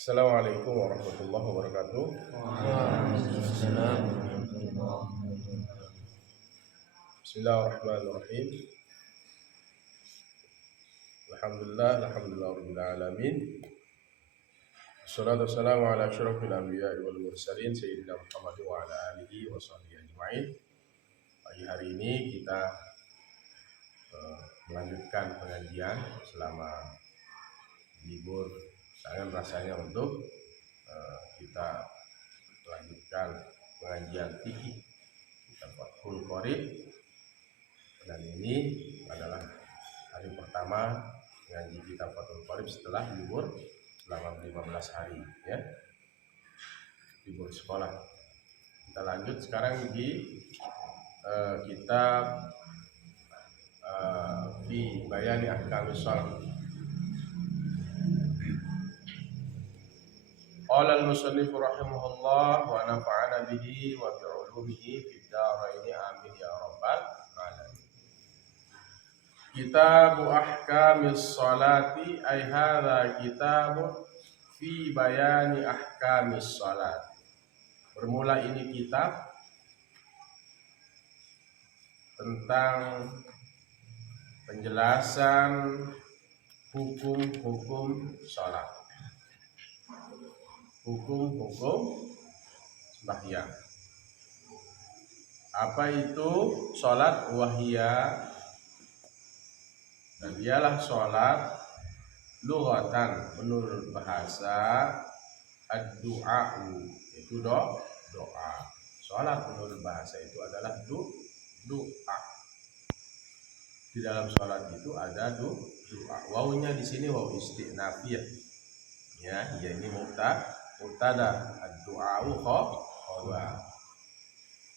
Assalamualaikum warahmatullahi wabarakatuh. Waalaikumsalam warahmatullahi wabarakatuh. Bismillahirrahmanirrahim. Alhamdulillah rabbil alamin. Wassalatu wassalamu ala asyrafil anbiya'i wal mursalin sayyidina Muhammad wa ala alihi wa sahbihi ajma'in. Pagi hari ini kita melanjutkan pengajian selama libur. Sangat rasanya untuk kita melanjutkan pengajian fikih kitab Fathul Qorib, dan ini adalah hari pertama ngaji kitab Fathul Qorib setelah libur selama 15 hari ya, libur sekolah. Kita lanjut sekarang di kitab fi bayani ahkamis shalah. Qala al-musannif rahimahullah wa nafa'ana bihi wa bi 'ulumihi fid dharain amin ya rabbal alamin. Kitabu ahkamis sholati ay hadza kitabu fi bayani ahkamis sholat. Bermula ini kitab tentang penjelasan hukum-hukum sholat, hukum-hukum sembahyang. Apa itu sholat? Wahia, dan dialah sholat lughatan menurut bahasa ad-du'a'u, itu doa. Sholat menurut bahasa itu adalah doa. Di dalam sholat itu ada doa. Wawunya di sini wawu istinafiyah. Ya, ini mubtada ad-du'a'u khabar.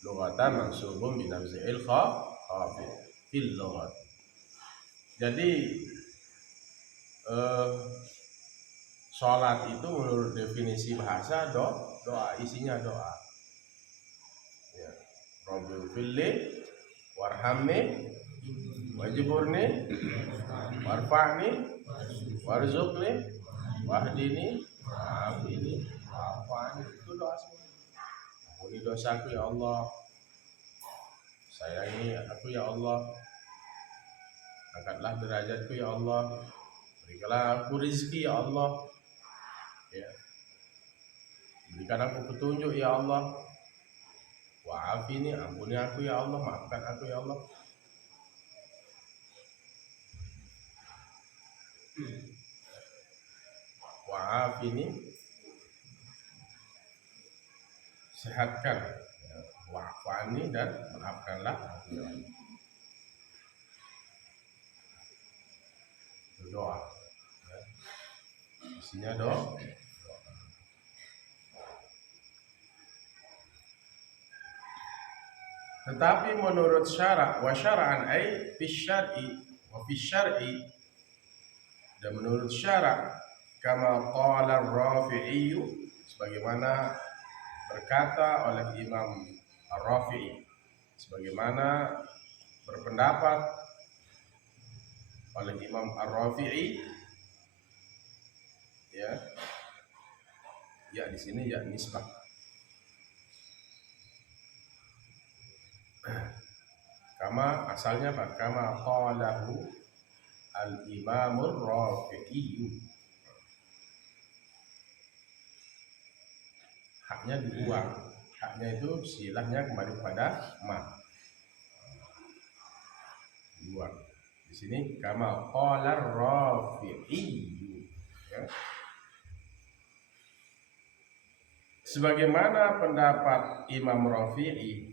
Lughatan mansubun bi nafsi'il khafid fil lughat. Jadi sholat itu menurut definisi bahasa doa, isinya doa. Ya. Rabbil filli warhamni wajburni warfa'ni warzuqni wahdini wa'afini wa'afani. Itu doa semua. Ampuni dosaku ya Allah, sayangi aku ya Allah, angkatlah derajatku ya Allah, berikanlah aku rezeki ya Allah, ya. Berikan aku petunjuk ya Allah, wa'afini, ampuni aku ya Allah, maafkan aku ya Allah. Wa'afini, sehatkan, ya. Wa'afani, dan maafkanlah aku ya Allah. Itu doa, ya. Isinya doa. Tetapi menurut syara' wa syara'an ay fi syar'i wa fi syar'i, dan menurut syara' kama qala ar-Rafi'i, sebagaimana berkata oleh Imam Ar-Rafi'i, sebagaimana berpendapat oleh Imam Ar-Rafi'i, ya di sini ya nisbah. Kama asalnya apa? Kama qalahu al-Imamur Rafi'i. Haknya dibuang. Haknya itu silahnya kembali pada ma. Dibuang. Di sini kama qala Rafi'i. Ya. Sebagaimana pendapat Imam Rafi'i,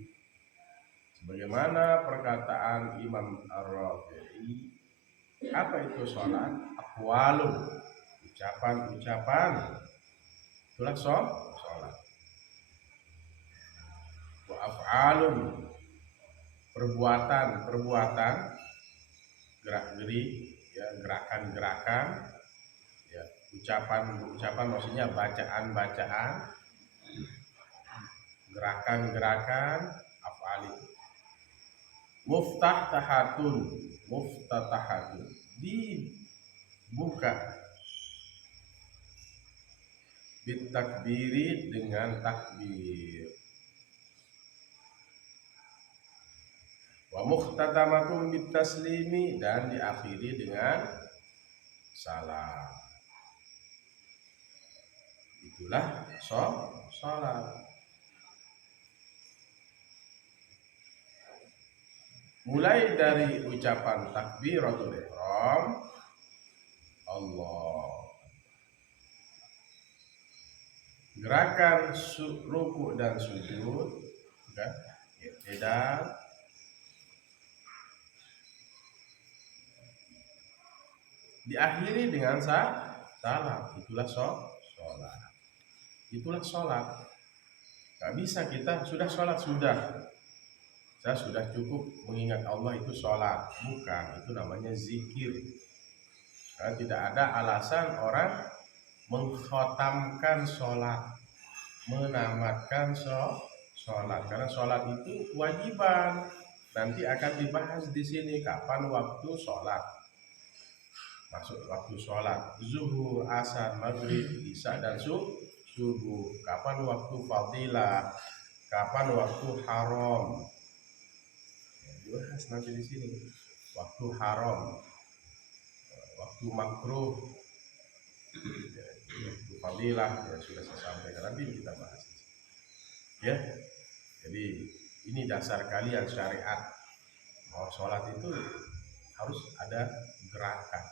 sebagaimana perkataan Imam Ar-Rafi'i, apa itu sholat? Aqwalun, ucapan-ucapan, itulah sholat. Wa af'alun, perbuatan, gerak-gerik, ya, gerakan-gerakan, ya, ucapan maksudnya bacaan, gerakan-gerakan, af'ali. Muftatahatun, dibuka, bitakbiri dengan takbir. Wa muhtatamatun bitaslimi dan diakhiri dengan salam. Itulah sholat. Mulai dari ucapan takbiratul ihram, Allah, gerakan ruku dan sujud, kan? I'tidal, diakhiri dengan salam. Itulah sholat. Itulah sholat. Gak bisa kita sudah sholat sudah. Saya sudah cukup mengingat Allah itu sholat. Bukan, itu namanya zikir. Karena tidak ada alasan orang mengkhotamkan sholat, menamatkan sholat. Karena sholat itu kewajiban. Nanti akan dibahas di sini kapan waktu sholat. Masuk waktu sholat zuhur, asar, maghrib, isya dan subuh. Kapan waktu fadilah, kapan waktu haram. Dibahas nanti di sini. Waktu haram, waktu makruh, waktu fadilah, ya sudah saya sampaikan, nanti kita bahas. Ya, jadi ini dasar kalian syariat. Mau sholat itu harus ada gerakan,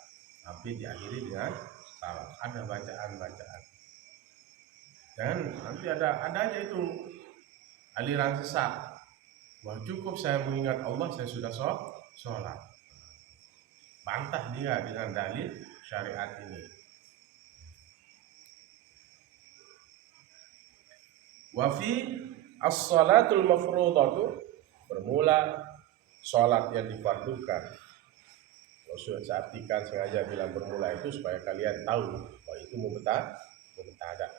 tapi diakhiri dengan salam. Ada bacaan. Dan nanti ada aja itu aliran sesat. Wah, cukup saya mengingat Allah, saya sudah sholat. Bantah dia dengan dalil syariat ini. Wa fi as-salatul mafrudatu, bermula sholat yang difardukan. Kalau saya artikan sengaja bilang bermula itu supaya kalian tahu bahwa itu mubtada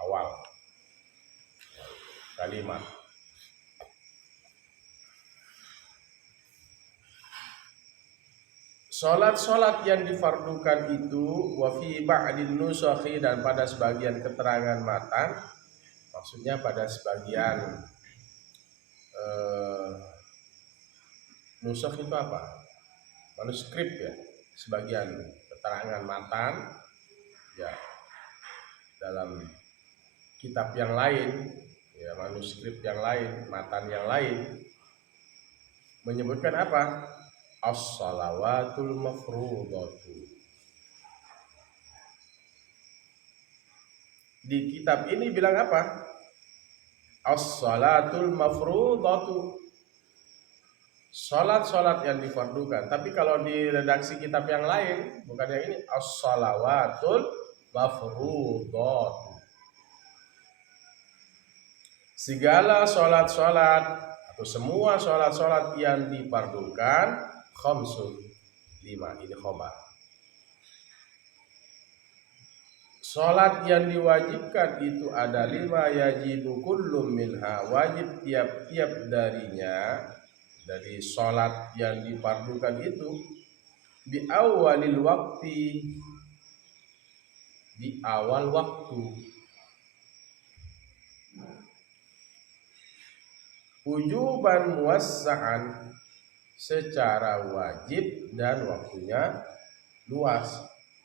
awal kalimat. Sholat yang difardukan itu wa fi ba'din nusakhi, dan pada sebagian keterangan matan, maksudnya pada sebagian nusakh itu apa? Manuskrip ya, sebagian keterangan matan ya dalam kitab yang lain, ya manuskrip yang lain, matan yang lain menyebutkan apa? As-salawatul mafrudatu. Di kitab ini bilang apa? As-salatul mafrudatu. Salat yang difardukan. Tapi kalau di redaksi kitab yang lain, bukan yang ini, as-salawatul mafrudatu. Segala salat atau semua salat yang difardukan, khamsun, 5, ini khobar. Salat yang diwajibkan itu ada 5, yajibu kullum minha, wajib tiap-tiap darinya, dari salat yang difardukan itu, di awalil waktu, di awal waktu, wujuban muwassa'an, secara wajib dan waktunya luas,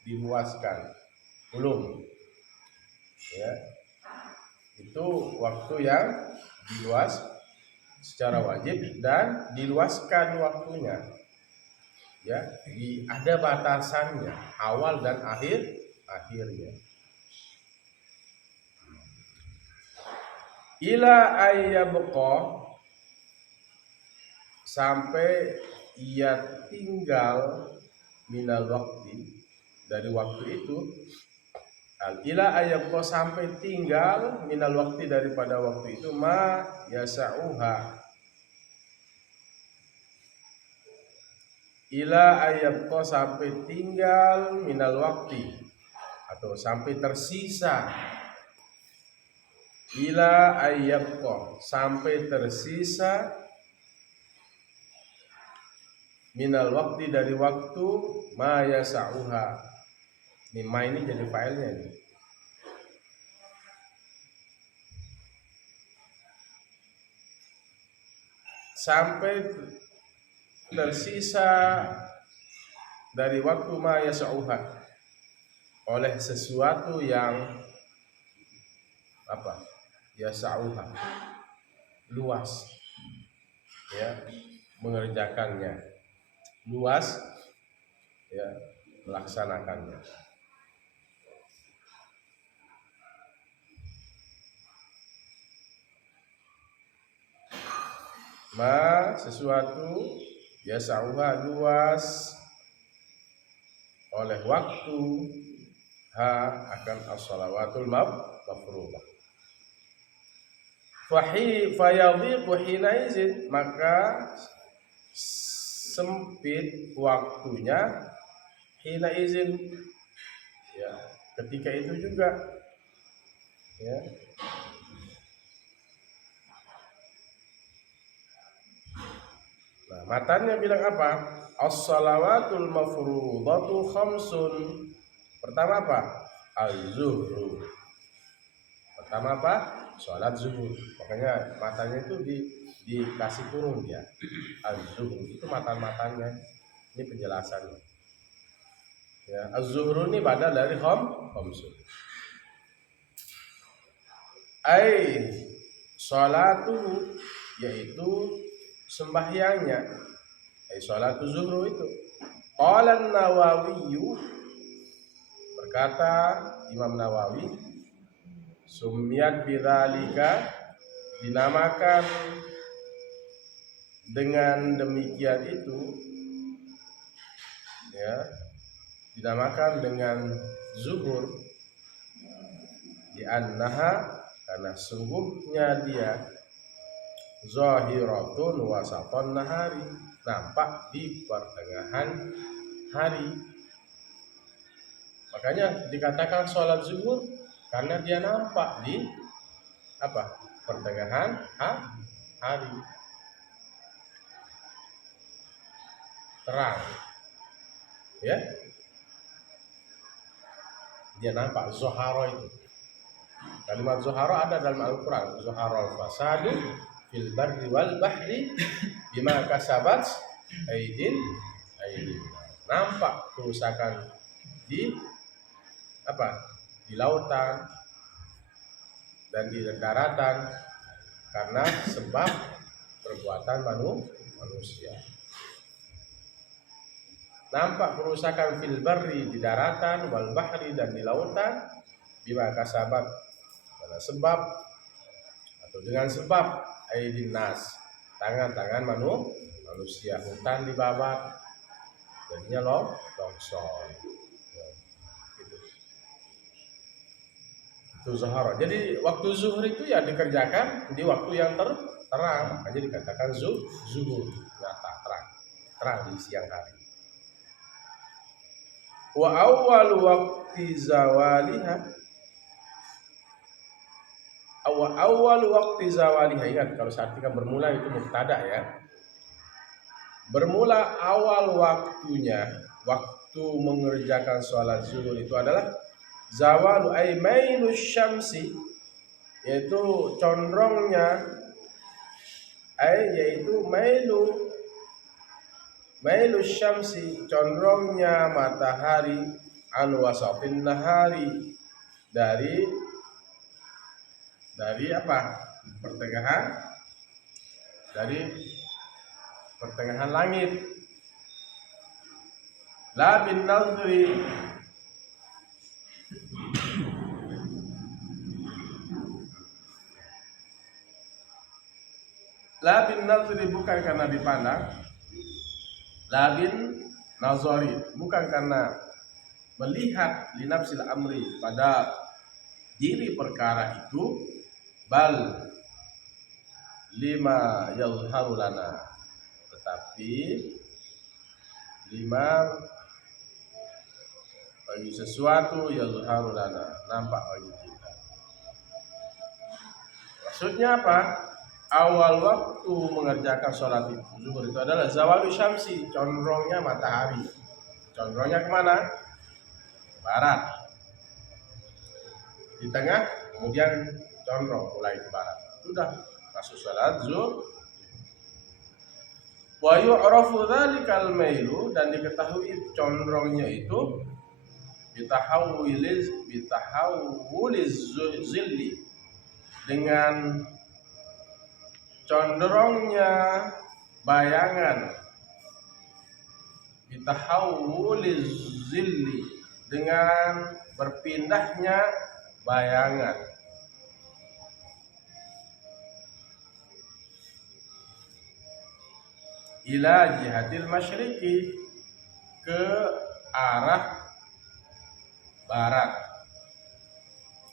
diluaskan. Belum ya, itu waktu yang diluas secara wajib dan diluaskan waktunya ya, ada batasannya, awal dan akhirnya. Ila ayyabqa, sampai ia tinggal minal waktu, dari waktu itu. Ila ayyabqa, sampai tinggal minal waktu, daripada waktu itu, ma yasa'uha. Ila ayyabqa, sampai tinggal minal waktu, atau sampai tersisa. Ila ayyabqa, sampai tersisa minal waktu, dari waktu, ma yasa'uha. Ini ma ini jadi failnya nih. sampai tersisa dari waktu ma yas'uha, oleh sesuatu yang apa? Yas'uha, luas, ya, mengerjakannya, luas, ya, melaksanakannya. Ma, sesuatu, yas'uha, luas oleh waktu, ha, akan as-salawatul mafruḍah. Fayadhiqu hina izin, maka sempit waktunya, hina izin, ya, ketika itu juga, ya. Nah, matanya bilang apa? As-salawatul mafruḍatu khamsun. Pertama apa? Az-zuhru. Pertama apa? Salat zuhur. Makanya matanya itu dikasih kurung dia. Az-zuhru itu mata-matanya. Ini penjelasannya. Ya, az-zuhru ini badal dari khamsun. Ai salatu, yaitu sembahyangnya. Ai salatu zuhru itu. Qala an-Nawawi, berkata Imam Nawawi, sumiyat bidzalika, dinamakan dengan demikian itu, ya, dinamakan dengan zuhur, di annaha, karena sungguhnya dia zahiratun wasatan nahari, nampak di pertengahan hari. Makanya dikatakan sholat zuhur karena dia nampak di apa? Pertengahan hari. Terang. Ya. Dia nampak zuhara itu. Kalimat zuhara ada dalam Al-Qur'an. Zuhara al-fasadu fil barri wal bahri bima kasabat aydin. Nampak kerusakan di apa? Di lautan dan di daratan karena sebab perbuatan manusia. Nampak kerusakan fil barri, di daratan, wal bahri, dan di lautan, bima kasabat, karena sebab atau dengan sebab aydin nas, tangan-tangan manusia. Hutan dibabat, jadinya longsor. Itu zuhur. Jadi waktu zuhur itu ya dikerjakan di waktu yang terang, makanya dikatakan zuhur, nyata, terang di siang hari. Wa awal waqti zawaliha, awal waqti zawaliha, ingat kalau saat kita bermula itu mubtada, ya. Bermula awal waktunya, waktu mengerjakan sholat zuhur itu adalah zawalu ay mailu syamsi, yaitu condrongnya, yaitu mailu syamsi, condrongnya matahari, an wasafin nahari, dari apa? Pertengahan langit. La bin nazri, bukan karena dipandang. Labin nazari, bukan karena melihat, linafsil amri, pada diri perkara itu, bal lima yadhharu lana, tetapi lima, bagi sesuatu yadhharu lana, nampak bagi kita. Maksudnya apa? Awal waktu mengerjakan sholat zuhur itu adalah zawalu syamsi, condrongnya matahari. Condrongnya kemana? Barat. Di tengah, kemudian condrong mulai ke barat. Sudah masuk sholat zuhur. Wa yu'rafu dzalikal mailu, dan diketahui condongnya itu bitahawuliz zilli, dengan condongnya bayangan, bitahawuliz zilli, dengan berpindahnya bayangan, ila jihatil masyriqi, ke arah barat.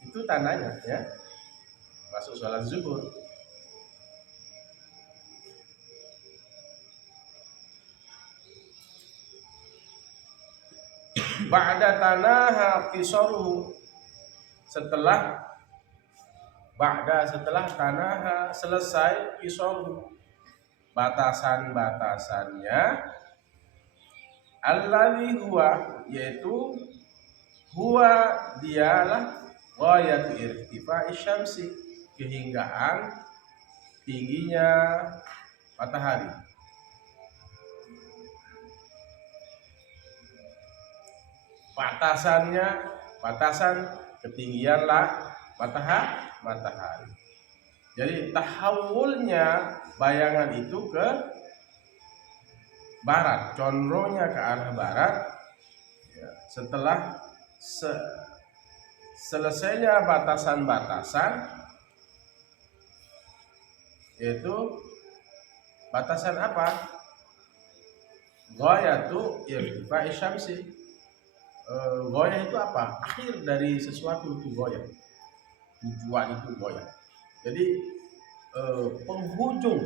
Itu tandanya ya, masuk sholat zuhur. Ba'da tanaha qisaruhu, setelah tanaha, selesai, qisaruhu, batasan-batasannya, alladzi huwa, yaitu huwa, dialah, ghayatu irtifa'i syamsi, kehinggaan tingginya matahari. Batasan ketinggian matahari. Jadi tahawulnya bayangan itu ke barat, condongnya ke arah barat ya, setelah selesainya batasan-batasan, yaitu batasan apa? Ghayatu irtifa'i syamsi. Ghayah itu apa? Akhir dari sesuatu itu ghayah. Tujuan itu ghayah. Jadi penghujung.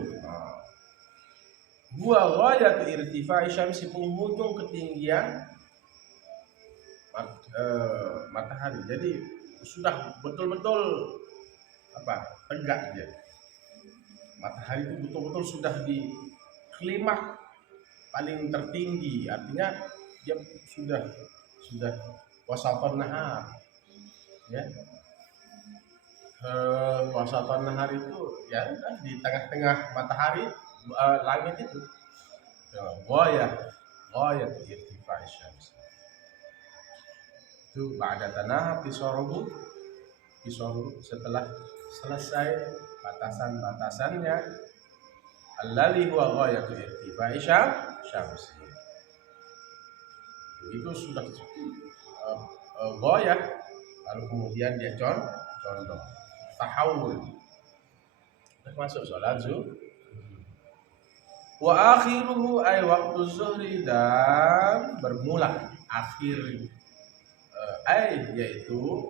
Huwa ghayatu irtifa'i syamsi, penghujung ketinggian matahari. Jadi sudah betul-betul tegak dia. Matahari itu betul-betul sudah di klimaks paling tertinggi, artinya dia sudah wasatan nahar ya. Wasatan nahar itu ya di tengah-tengah matahari, langit itu ghayah irtifa'i syams. Itu ba'da tanaha qisaruhu, setelah selesai batasan-batasannya, alladzi huwa ghayatu irtifa'i syams. Itu sudah ghayah, lalu kemudian dia condong, tahawul, termasuk sholat zuhur. Wa akhiruhu ay waktu zuhri, dan bermula akhir yaitu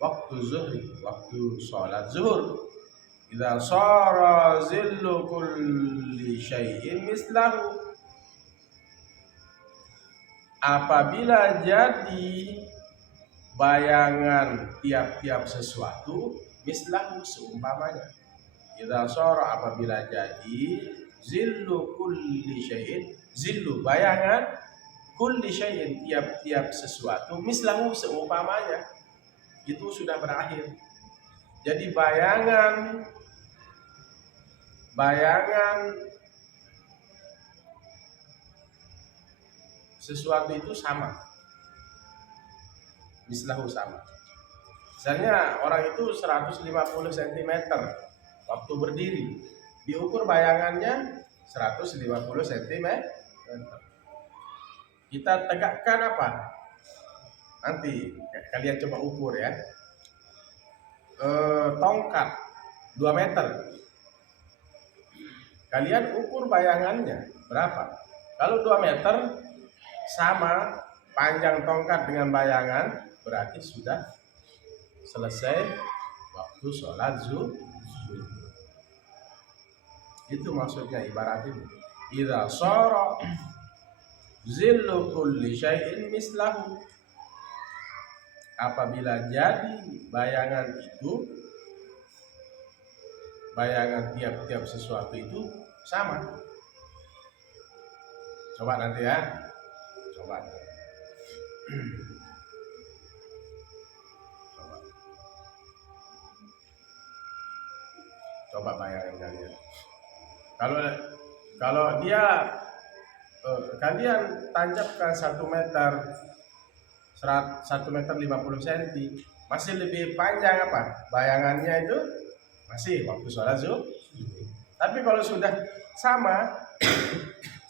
waktu zuhri, waktu sholat zuhur. Idza shara zillu kulli syai'in mislahu, apabila jadi bayangan tiap-tiap sesuatu, mislahu, seumpamanya. Idza shara, apabila jadi, zillu kulli syai'in, zillu bayangan, kulli syai'in, tiap-tiap sesuatu, mislahu, seumpamanya, itu sudah berakhir. Jadi bayangan sesuatu itu sama, mislahu, sama. Misalnya orang itu 150 cm waktu berdiri, diukur bayangannya 150 cm. Kita tegakkan apa? Nanti kalian coba ukur ya. Tongkat 2 meter. Kalian ukur bayangannya berapa? Kalau 2 meter sama panjang tongkat dengan bayangan, berarti sudah selesai waktu sholat zuhur. Itu maksudnya ibarat ini. Idza shara zillu kulli syai'in mislahu, apabila jadi bayangan itu, bayangan tiap-tiap sesuatu itu sama. Coba nanti ya. Coba bayangin kalian. Kalau Kalau dia kalian tancapkan 1 meter 1 meter 50 cm, masih lebih panjang apa bayangannya itu, masih waktu sholat zuhur. Tapi kalau sudah sama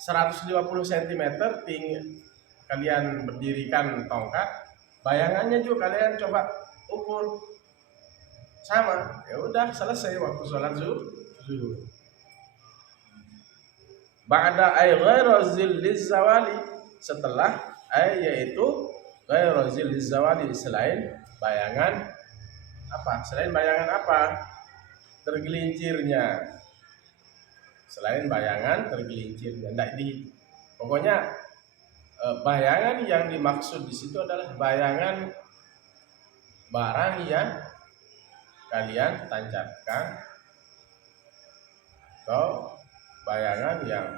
150 cm tinggi, kalian berdirikan tongkat, bayangannya juga kalian coba ukur sama, ya udah selesai waktu sholat zuhur. Ba'da ay ghairu zilliz zawali, setelah ay yaitu ghairu zilliz zawali, selain bayangan apa? Selain bayangan apa? Tergelincirnya. Selain bayangan tergelincirnya. Enggak di, pokoknya bayangan yang dimaksud di situ adalah bayangan barang yang kalian tancapkan, atau bayangan yang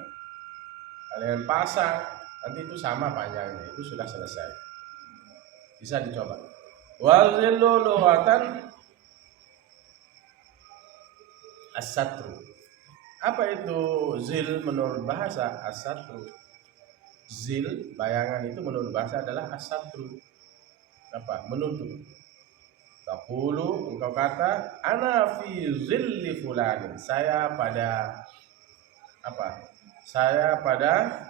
kalian pasang, nanti itu sama panjangnya, itu sudah selesai, bisa dicoba. Wal zillu lughatan as-satru. Apa itu zil menurut bahasa? As-satru. Zil, bayangan itu menurut bahasa adalah as-satru. Apa? Menutup. Taqulu, engkau kata, ana fi zilli fulan, saya pada apa? Saya pada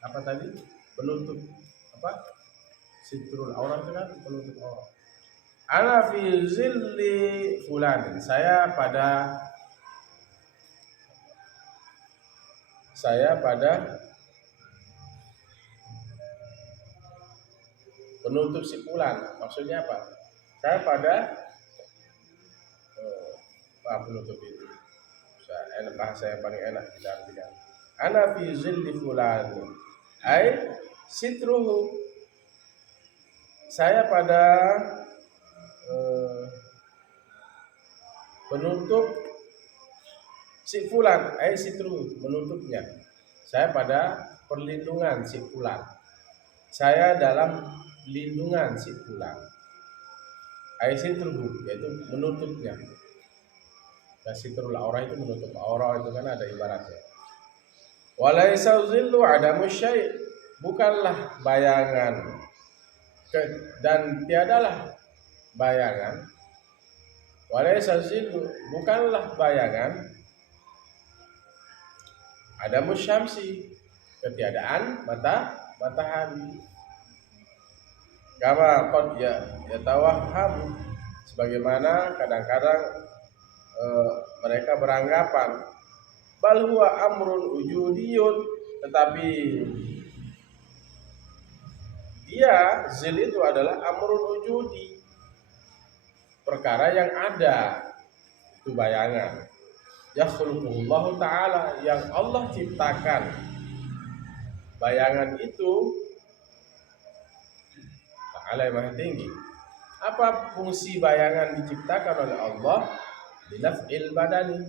apa tadi? Penutup apa? Sitrul aurat itu kan penutup aurat. Ana fi zilli fulan, saya pada penutup si fulan. Maksudnya apa? Saya pada penutup itu. Bahasa yang paling enak kita artikan. Ana fi zilli fulan, ai sitruhu, saya pada penutup si fulan, ai sitruhu, menutupnya. Saya pada perlindungan si fulan, saya dalam lindungan si fulan. Ai sitruhu, yaitu menutupnya. Dan sitrul aurah itu menutup aurah, itu kan ada ibaratnya. Walaisa zillu adamu syai', bukanlah bayangan dan tiadalah bayangan. Walaisa zillu, bukanlah bayangan adamu syamsi, ketiadaan matahari. Kama qad yatawahham, sebagaimana kadang-kadang mereka beranggapan bal huwa amrun wujudiyun, tetapi dia zil itu adalah amrun wujudi, perkara yang ada, itu bayangan. Yakhluqullahu ta'ala, yang Allah ciptakan bayangan itu. Ta'ala yang maha tinggi. Apa fungsi bayangan diciptakan oleh Allah? Binaf'il badani,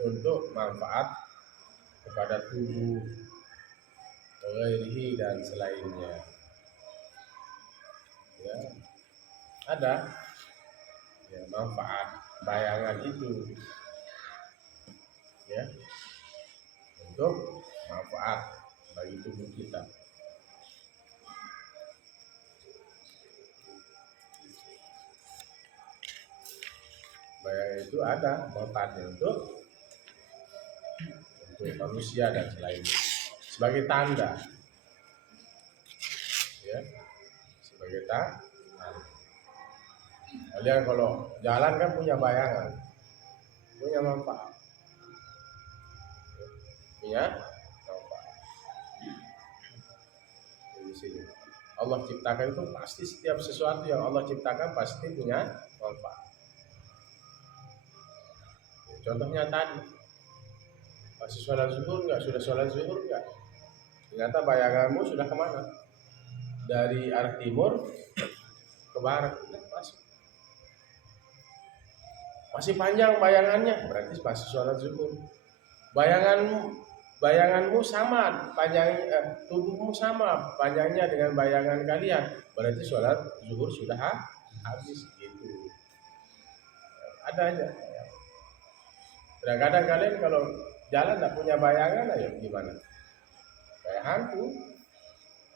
untuk manfaat kepada tubuh, ghairihi, dan selainnya. Ya, ada ya manfaat bayangan itu, ya, untuk manfaat bagi tubuh kita. Bayangan itu ada manfaatnya untuk manusia dan selainnya, sebagai tanda, ya, sebagai tanda. Kalian kalau jalan kan punya bayangan, punya manfaat, punya manfaat. Di sini Allah ciptakan itu pasti, setiap sesuatu yang Allah ciptakan pasti punya manfaat. Contohnya tadi, masih sholat zuhur enggak? Sudah sholat zuhur enggak? Ternyata bayanganmu sudah kemana? Dari arah timur ke barat, masih panjang bayangannya, berarti masih sholat zuhur. Bayanganmu sama panjang, tubuhmu sama panjangnya dengan bayangan kalian, berarti sholat zuhur sudah habis, gitu. Ada aja. Kadang-kadang kalian kalau jalan tidak punya bayangan, ayo gimana? Kayak hantu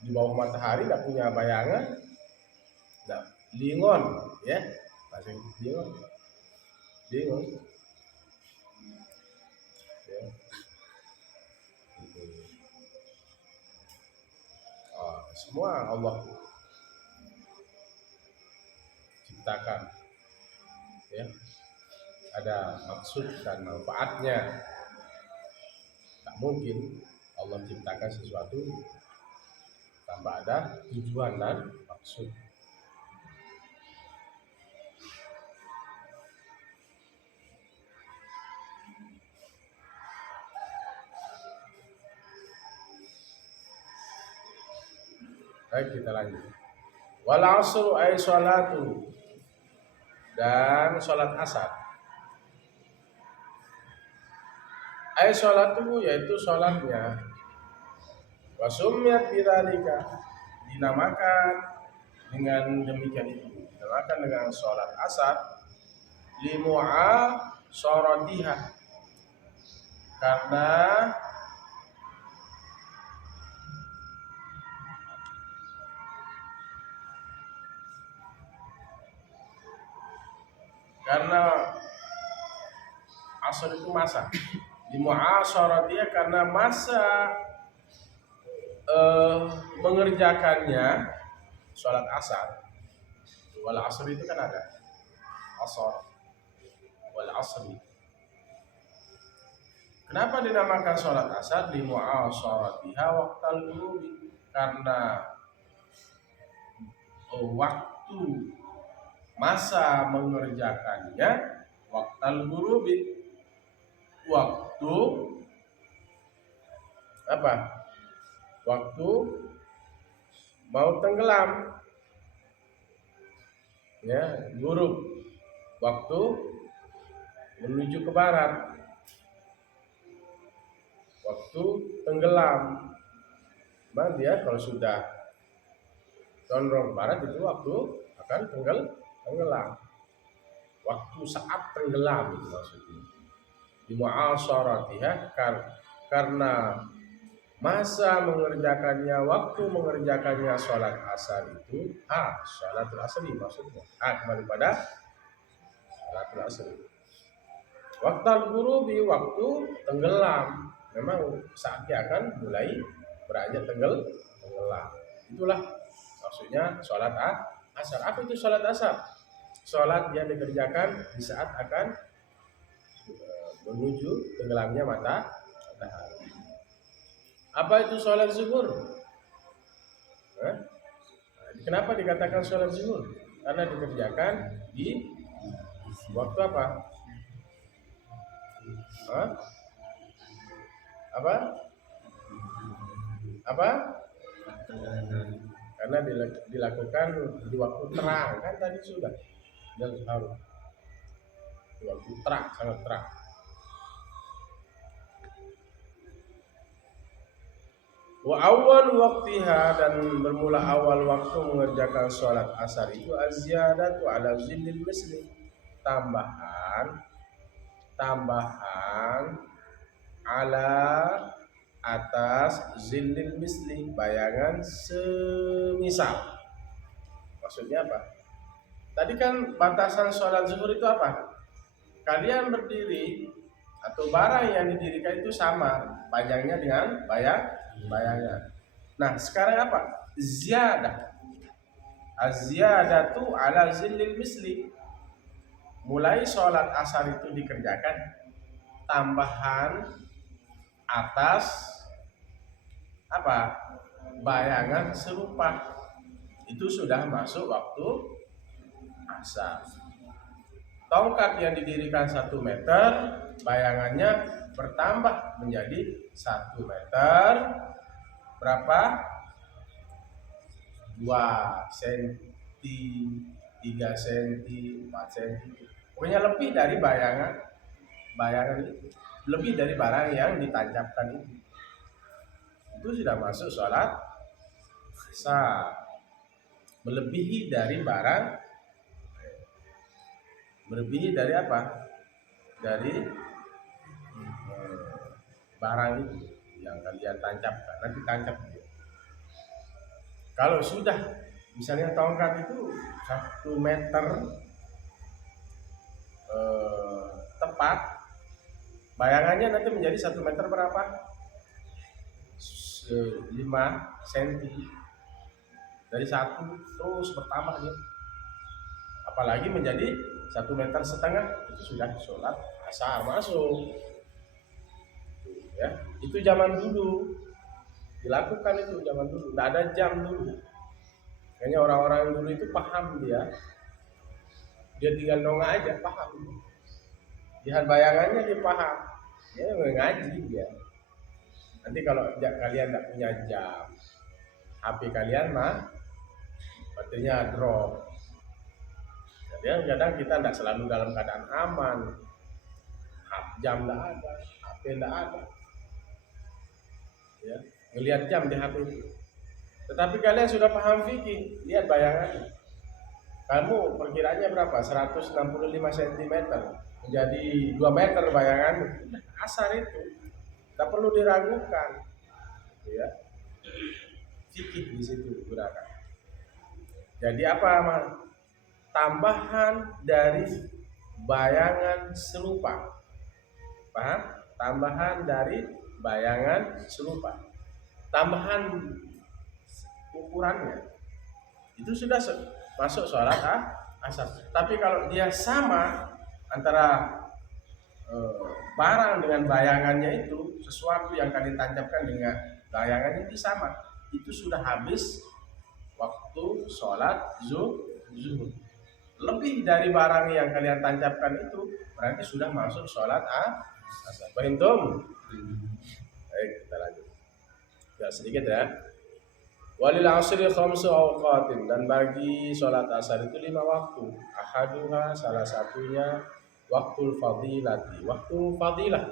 di bawah matahari tidak punya bayangan, tidak lingon, ya masih lingon, lingon. Ya. Semua Allah ciptakan, ya ada maksud dan manfaatnya. Tak mungkin Allah ciptakan sesuatu tanpa ada tujuan dan maksud. Baik, kita lanjut. Wal asru ay sholatu, dan sholat asar. Ay sholatu yaitu sholatnya. Wa summiyat bidzalika, dinamakan dengan demikian itu, dinamakan dengan sholat asar limu'a sorodiha, karena asar itu masa, limu'a sorodiha, karena masa mengerjakannya sholat asar. Wal asr itu kan ada asar, wal asri. Kenapa dinamakan sholat asar? Limu'asharatiha waqtal ghurubi, karena waktu masa mengerjakannya waqtal ghurubi, waktu apa? Waktu mau tenggelam, ya, ghurub, waktu menuju ke barat, waktu tenggelam. Memang dia kalau sudah condong ke barat itu waktu akan tenggelam. Waktu saat tenggelam itu maksudnya. Di mu'asharatiha, karena masa mengerjakannya, waktu mengerjakannya sholat asar itu sholatul asri maksudnya. Kembali pada sholatul asri. Waktu ghurubi, waktu tenggelam, memang saatnya akan mulai beranjak tenggelam. Itulah maksudnya sholat asar. Apa itu sholat asar? Sholat yang dikerjakan di saat akan menuju tenggelamnya matahari. Apa itu sholat zuhur? Kenapa dikatakan sholat zuhur? Karena dikerjakan di waktu apa? Apa? Karena dilakukan di waktu terang, kan tadi sudah. Dan harus di waktu terang, sangat terang. Wa awal waktiha, dan bermula awal waktu mengerjakan sholat asar itu az-ziyadatu ala zillil misli, tambahan ala atas zillil misli, bayangan semisal. Maksudnya apa? Tadi kan batasan sholat zuhur itu apa? Kalian berdiri atau barang yang didirikan itu sama panjangnya dengan bayangan. Nah, sekarang apa? Ziyadah. Az-ziyadatu ala zillil misli. Mulai sholat asar itu dikerjakan tambahan atas apa? Bayangan serupa. Itu sudah masuk waktu asar. Tongkat yang didirikan 1 meter, bayangannya bertambah menjadi 1 meter berapa? 2 cm, 3 cm, 4 cm. Pokoknya lebih dari bayangan itu, lebih dari barang yang ditancapkan itu. Itu sudah masuk sholat asar. Melebihi dari apa? Dari barang itu yang kalian tancapkan, nanti tancap dia. Kalau sudah misalnya tongkat itu 1 meter tepat, bayangannya nanti menjadi 1 meter berapa? 5 cm. Dari 1 terus bertambah dia. Apalagi menjadi 1,5 meter, itu sudah sholat asar masuk. Ya, itu zaman dulu dilakukan, itu zaman dulu, tidak ada jam dulu. Kayaknya orang-orang dulu itu paham, dia tinggal nongak aja paham. Lihat bayangannya dia paham, dia ngaji dia. Nanti kalau kalian tidak punya jam, HP kalian mah baterainya drop. Jadi kadang kita tidak selalu dalam keadaan aman. Jam tidak ada, HP tidak ada. Ya, ngelihat jam di HP itu. Tetapi kalian sudah paham fikih, lihat bayangannya. Kamu perkiraannya berapa? 165 cm menjadi 2 meter bayangan, asar itu. Tak perlu diragukan. Ya. Fikih di situ gerakan. Jadi apa? Tambahan dari bayangan serupa. Paham? Tambahan dari bayangan serupa. Tambahan ukurannya itu sudah masuk sholat asar. Tapi kalau dia sama antara barang dengan bayangannya, itu sesuatu yang kalian tancapkan dengan bayangannya itu sama, itu sudah habis waktu sholat zuhur. Lebih dari barang yang kalian tancapkan itu berarti sudah masuk sholat asar. Paham? Baik, kita lanjut. Ya, sedikit ya. Walil asri khamsu awqatin, dan bagi sholat asar itu 5 waktu. Ahaduha, salah satunya waktul fadilati, waktu fadilah,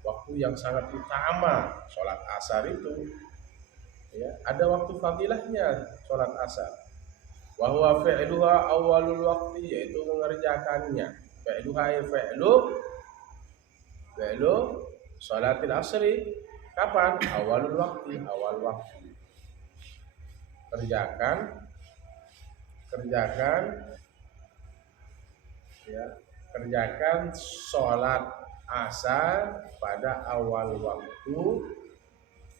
waktu yang sangat utama sholat asar itu. Ya, ada waktu fadilahnya sholat asar. Wa huwa fi'luha awalul waktu, yaitu mengerjakannya. Fi'luha fi'lu sholatil asri. Kapan? Awalul waktu, awal waktu. Kerjakan sholat asar pada awal waktu,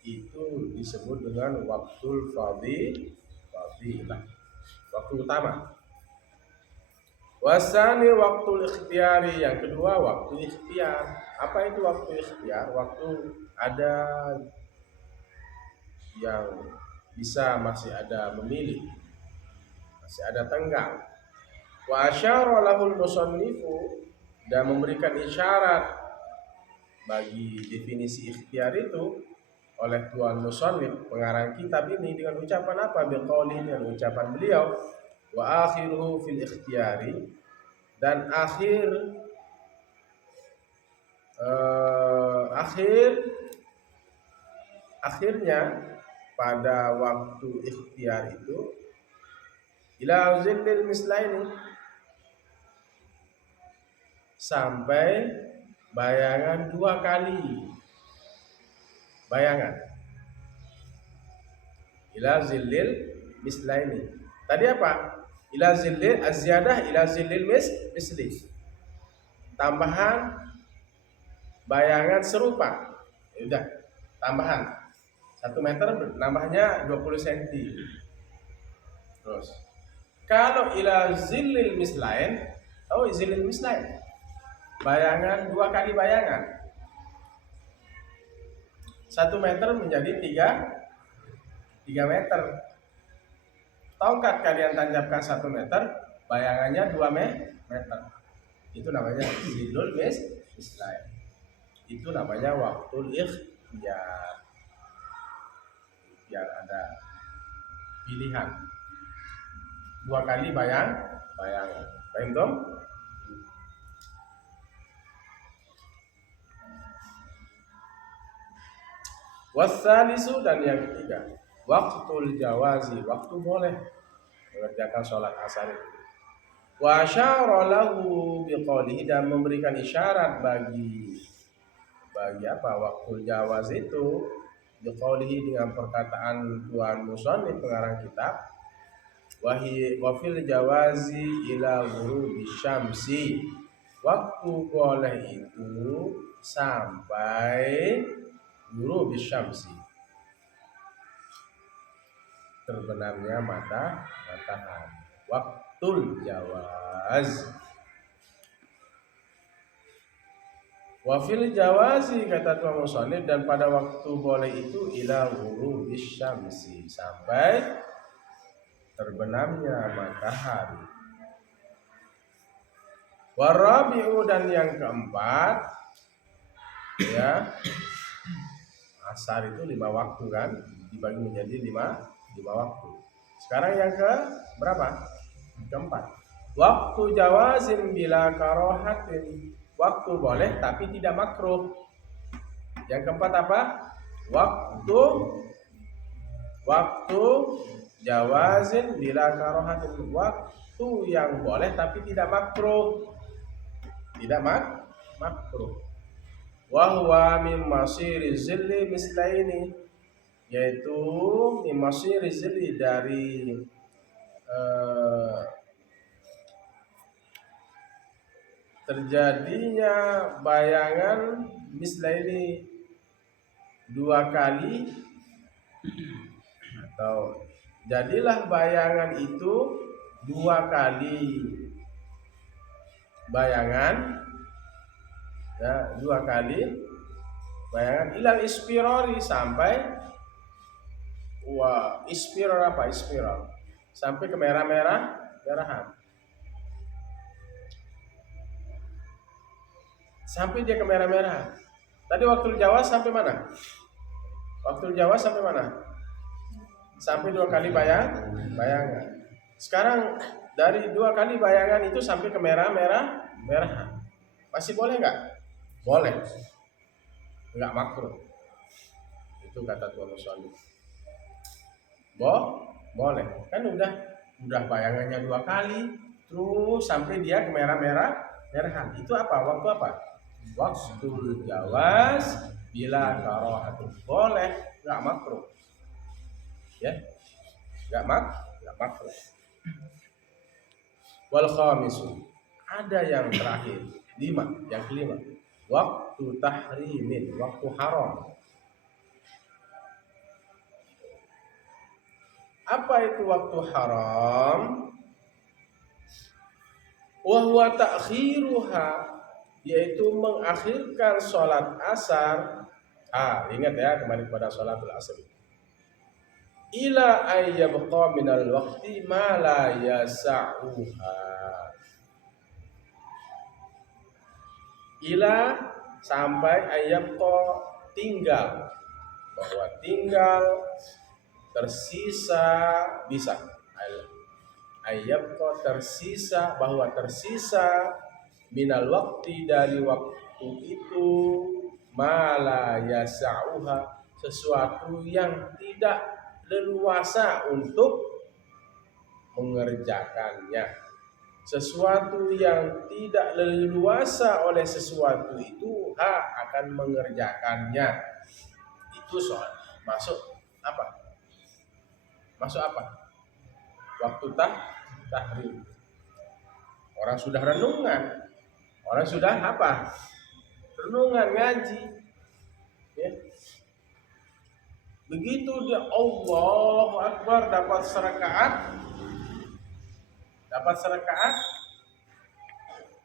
itu disebut dengan waktul fadilah, waktu utama. Wasani waktul ikhtiari, yang kedua waktu ikhtiar. Apa itu waktu ikhtiar? Waktu ada yang bisa, masih ada memilih, masih ada tenggang. Wa asyara lahul musannifu, dan memberikan isyarat bagi definisi ikhtiar itu oleh Tuan Musannif, pengarang kitab ini, dengan ucapan apa? Biqauli, dengan ucapan beliau, wa akhiruhu fil ikhtiyari, dan akhirnya pada waktu ikhtiar itu, ila zillil mislaini, sampai bayangan 2 kali. Bayangan ila zillil mislaini. Tadi apa? Ila zillil az-ziyadah ila zillil misli. Tambahan bayangan serupa. Ya udah, tambahan 1 meter nambahnya 20 cm. Terus kalau ila zillil mislain, zillil mislain, bayangan 2 kali bayangan. 1 meter menjadi 3 meter. Tongkat kalian tancapkan 1 meter, bayangannya 2 meter. Itu namanya zillul mislain. Itu namanya waktul ikhtiyar. Yang ada pilihan 2 kali bayangan. Paham dong? Wassalisu, dan yang ketiga waktul jawazi, waktu boleh mengerjakan sholat asar itu. Wa asyara lahu biqaulihi, dan memberikan isyarat bagi bagi apa waktu jawaz itu diqaulihi dengan perkataan Tuan Musannif pengarang kitab wafil jawazi ila ghurubi syamsi, waktu boleh itu sampai ghurubi syamsi, terbenamnya matahari. Waktul jawaz. Wafil jawazi kata Tuan Musannif, dan pada waktu boleh itu ila ghurubi syamsi, sampai terbenamnya matahari. Warabi'u, dan yang keempat ya, asar itu 5 waktu kan, dibagi menjadi 5 waktu. Sekarang yang ke berapa? Keempat. Waktu jawazin bila karohatin, waktu boleh tapi tidak makruh. Yang keempat apa? Waktu jawazin bila karohatin, waktu yang boleh tapi tidak makruh. Tidak makruh. Wa huwa min masiri zilli mislaini, yaitu min masiri zilli, dari terjadinya bayangan mislaini 2 kali, atau jadilah bayangan itu 2 kali bayangan, ya, 2 kali bayangan ilal ispirori, sampai ispiral apa? Ispiral sampai ke merahan. Sampai dia ke merah-merah. Tadi waktu Jawa sampai mana? Waktu Jawa sampai mana? Sampai 2 kali bayangan. Sekarang dari 2 kali bayangan itu sampai ke merahan. Masih boleh nggak? Boleh. Nggak makruh. Itu kata Tuan Musannif. Boleh. Kan udah bayangannya 2 kali, terus sampai dia ke merahan. Itu apa? Waktu apa? Waktu jawaz bila karohatin, boleh, nggak makruh. Ya, nggak makruh. Wal khamisu, ada yang terakhir, 5, yang kelima, waktu tahrimin, waktu haram. Apa itu waktu haram? Wa huwa ta'khiruha, yaitu mengakhirkan sholat asar. Ingat ya, kembali pada sholatul asar. Ila ayyabqa minal waqti ma la yasa'uha. Ila, sampai ayyabqa, tinggal, bahwa tinggal tersisa, bisa ayyabqa, tersisa, bahwa tersisa minal waqti, dari waktu itu, mala yasa'uha, sesuatu yang tidak leluasa untuk mengerjakannya. Sesuatu yang tidak leluasa oleh sesuatu itu akan mengerjakannya. Itu soal masuk apa? Waktu tahrim. Orang sudah renungan. Orang sudah apa? Renungan, ngaji. Ya. Begitu dia Allahu Akbar, dapat serakaat,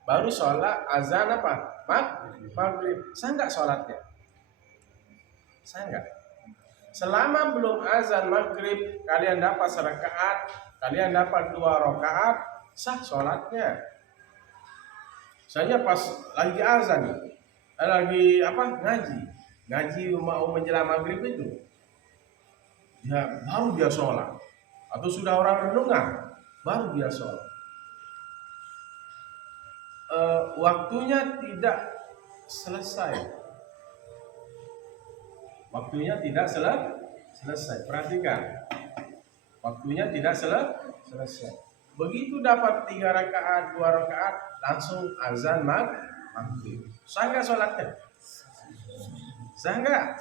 baru sholat azan apa? Maghrib. Sah nggak sholatnya? Sah nggak? Selama belum azan maghrib, kalian dapat serakaat, kalian dapat 2 rakaat, sah sholatnya. Saya pas lagi azan, lagi ngaji mau menjelang maghrib itu, ya baru dia sholat, atau sudah orang renungan, baru dia sholat. Waktunya tidak selesai. Perhatikan, waktunya tidak selesai. Begitu dapat 3 rakaat, 2 rakaat, langsung azan maghrib. Sah nggak sholatnya? Sah nggak?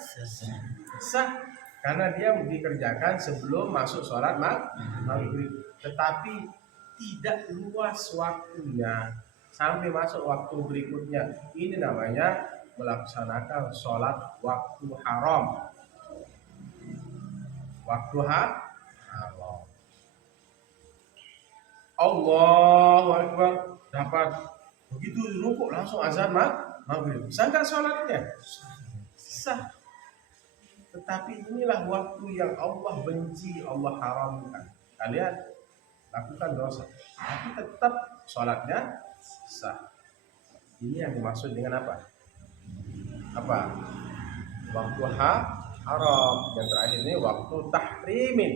Sah, karena dia dikerjakan sebelum masuk sholat maghrib. Tetapi tidak luas waktunya sampai masuk waktu berikutnya. Ini namanya melaksanakan sholat waktu haram. Waktu haram. Allahu Akbar, dapat begitu rukuk langsung azan maghrib. Sah nggak sholatnya? Sah. Tetapi inilah waktu yang Allah benci, Allah haramkan. Kalian lakukan dosa, tapi tetap sholatnya sah. Ini yang dimaksud dengan apa? Apa? Waktu haram. Yang terakhir ini waktu tahrimin.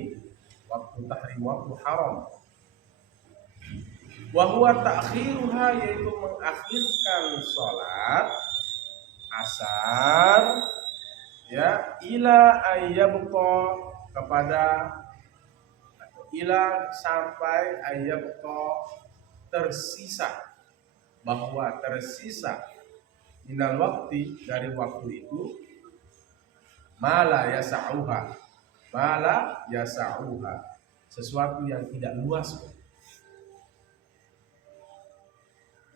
Waktu tahrim, waktu haram. Wa huwa ta'khiruha, yaitu mengakhirkan sholat asar ya ila ayyabqa, kepada atau ila sampai ayyabqa tersisa, bahwa tersisa minal waktu dari waktu itu mala yasa'uha sesuatu yang tidak luas,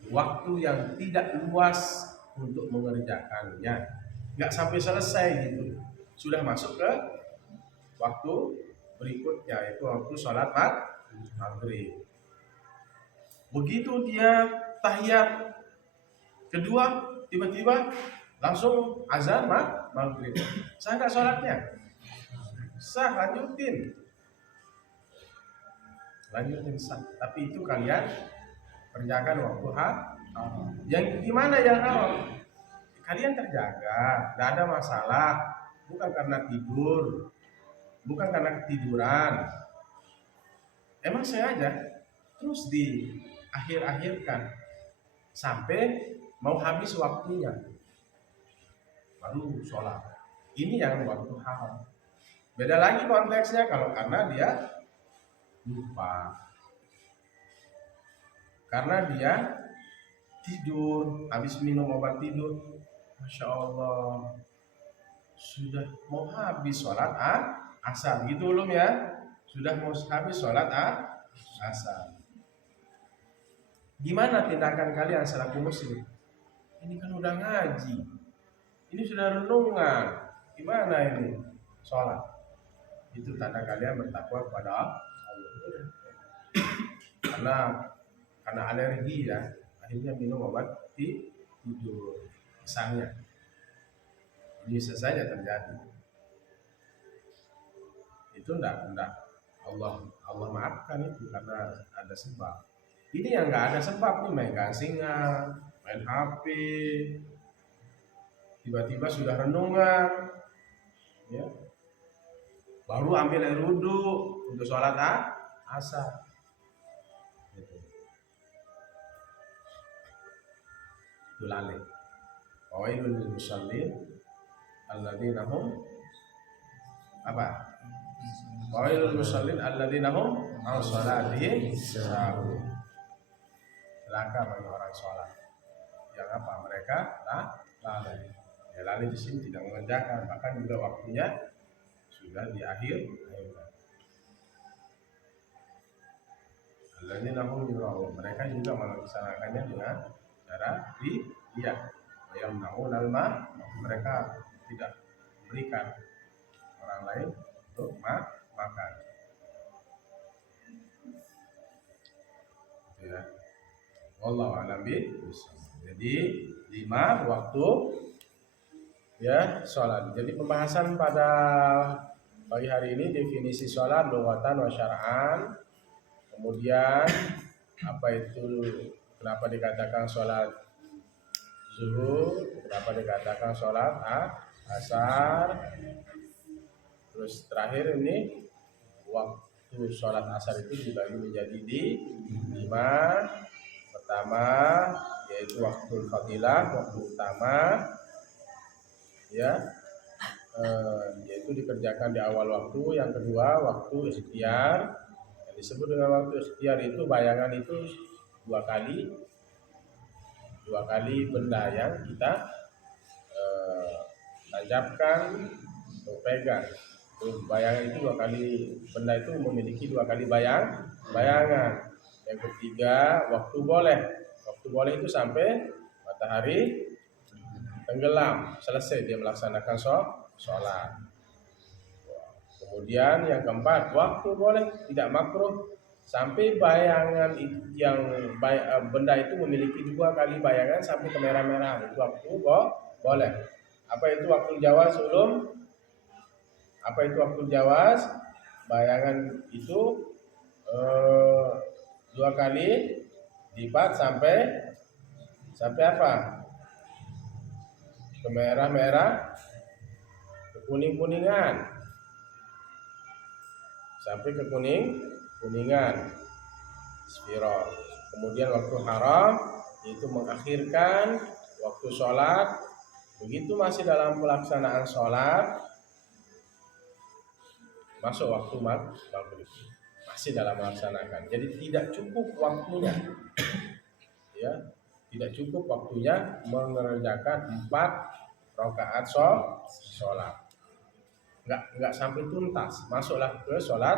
waktu yang tidak luas untuk mengerjakannya, nggak sampai selesai gitu, sudah masuk ke waktu berikutnya, yaitu waktu sholat maghrib. Begitu dia tahiyat kedua, tiba-tiba langsung azan maghrib. Sah nggak sholatnya? Sah, lanjutin sah. Tapi itu kalian kerjakan waktu haram. Yang gimana yang haram? Kalian terjaga, tidak ada masalah, bukan karena tidur, bukan karena ketiduran. Emang sengaja, terus di akhir-akhirkan sampai mau habis waktunya baru sholat. Ini yang waktu haram. Beda lagi konteksnya kalau karena dia lupa, karena dia tidur, habis minum obat tidur, Masya Allah, sudah mau habis sholat asar gitu belum ya? Sudah mau habis sholat asar. Gimana tindakan kalian selaku muslim? Ini kan udah ngaji, ini sudah renungan, gimana ini sholat? Itu tanda kalian bertakwa kepada Allah. Karena alergi ya, akhirnya minum obat tidur misalnya. Ini bisa saja terjadi. Itu enggak Allah maafkan itu karena ada sebab. Ini yang enggak ada sebab nih, main gasingan, main HP, tiba-tiba sudah renungan, ya, baru ambil air wudhu untuk sholat asar. Itu lalai. Wailul lil musallin alladzina hum apa? Wailul musallin alladzina hum an salatihim sahun. Celaka bagi orang sholat yang apa? Mereka lalai. Ya, lalai di sini tidak mengerjakan, bahkan juga waktunya sudah di akhir. Alladzina hum yura'un, mereka juga melaksanakannya dengan cara riya. Yang namun alma, mereka tidak memberikan orang lain untuk makan. Ya. Wallahu a'lam bishawab. Jadi 5 waktu ya sholat. Jadi pembahasan pada pagi hari ini definisi sholat lughatan wa syar'an. Kemudian apa itu, kenapa dikatakan sholat zuhur, kenapa dikatakan sholat asar. Terus terakhir ini waktu sholat asar itu dibagi menjadi 5. Pertama yaitu waktu fadilah, waktu utama, ya, yaitu dikerjakan di awal waktu. Yang kedua waktu ikhtiar. Yang disebut dengan waktu ikhtiar itu bayangan itu dua kali benda yang kita tancapkan, pegang. Bayangan itu 2 kali, benda itu memiliki 2 kali bayangan. Yang ketiga, waktu boleh. Waktu boleh itu sampai matahari tenggelam, selesai dia melaksanakan sholat. Kemudian yang keempat, waktu boleh, tidak makruh sampai bayangan yang benda itu memiliki 2 kali bayangan sampai kemerah-merah, itu waktu boleh. Apa itu waktu jawaz ulum? Apa itu waktu jawaz? Bayangan itu 2 kali lipat sampai apa? Kemerah-merah, kekuning-kuningan, sampai ke kuningan, spiral. Kemudian waktu haram itu mengakhirkan waktu sholat. Begitu masih dalam pelaksanaan sholat, masuk waktu maghrib, masih dalam melaksanakan. Jadi tidak cukup waktunya, ya, tidak cukup waktunya mengerjakan 4 rakaat sholat. Enggak sampai tuntas, masuklah ke sholat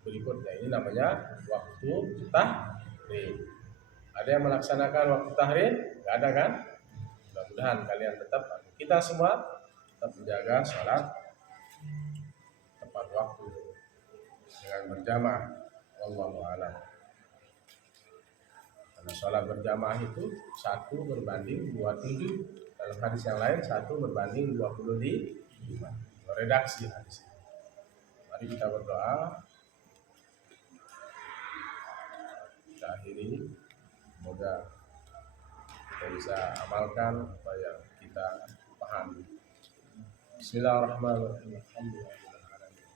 berikutnya. Ini namanya waktu tahrim. Ada yang melaksanakan waktu tahrim? Enggak ada kan? Mudah-mudahan kalian tetap, kita semua tetap menjaga sholat tepat waktu dengan berjamaah. Wallahu a'lam. Karena sholat berjamaah itu 1 berbanding 27. Dalam hadis yang lain 1 berbanding 25. Redaksi hadis. Mari kita berdoa. Kita akhiri. Semoga kita bisa amalkan apa yang kita pahami. Bismillahirrahmanirrahim.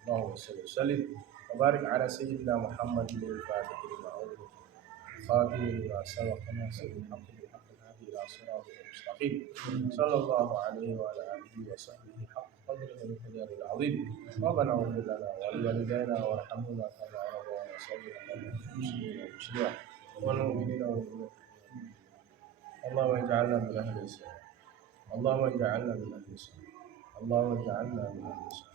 Allahumma shalli wa sallim wa barik ala sayyidina Muhammadin al-Fatih lima ughliqa khatim lima sabaqa nasiril haqqi bil haqqi hadi ila siratal mustaqim. Sallallahu alaihi wa ala alihi wa sahbihi haqqa qadrihi wa miqdaril azim. Rabbana ighfir lana wa li walidayna warhamhuma kama rabbawna shaghira muslimin wal mu'minina wal mu'minat. Allahumma ij'alna min ahli Islam. Allahumma ij'alna min ahli Islam. Allahumma ij'alna min ahli Islam.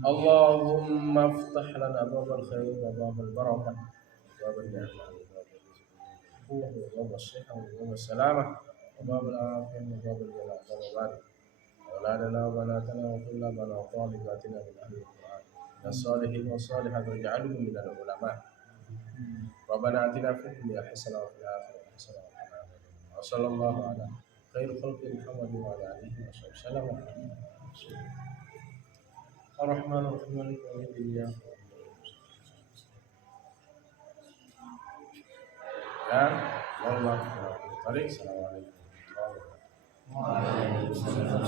Allahumma iftah lana abwabal khair wa abwabal barakah wa abwabal ni'mah wa abwabal rizq wa abwabal shihah wa abwabal salamah wa abwabal afiyah wa abwabal jalal wa barik awladana wa banatana wa tullabana wa talibatina min ahli al-Quran ya salihin wa salihat waj'alhum min al-ulama. Rabbana atina fid dunya hasanah wa fil akhirati hasanah wa qina adzaban nar. Sallallahu ala khairil khalqi Muhammadin wa ala alihi wa sahbihi Ar-Rahmanir-Rahim Maliki yaumiddin. Ya. Wallahu a'lam. Assalamualaikum warahmatullahi wabarakatuh. Waalaikumsalam.